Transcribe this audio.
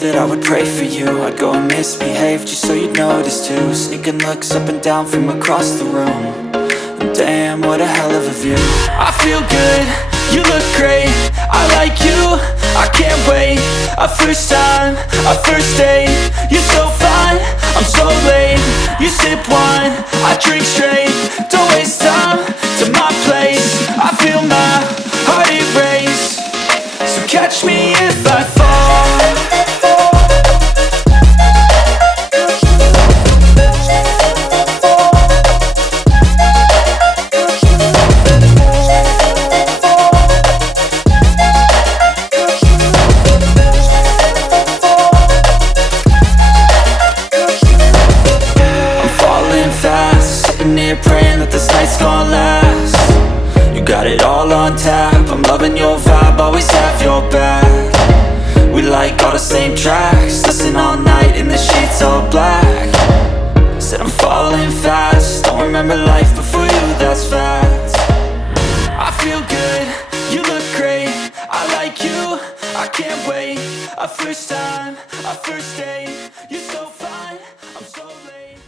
that I would pray for you. I'd go and misbehave just so you'd notice too. Sneaking looks up and down from across the room. And damn, what a hell of a view. I feel good, you look great, I like you, I can't wait. A first time, a first date. You're so fine, I'm so late. You sip wine, I drink straight. Don't waste time to my place. I feel my heart erase. So catch me if I fall. Praying that this night's gonna last. You got it all on tap, I'm loving your vibe, always have your back. We like all the same tracks, listen all night in the sheets all black. Said I'm falling fast, don't remember life before you, that's fact. I feel good, you look great, I like you, I can't wait. A first time, a first date. You're so fine, I'm so late.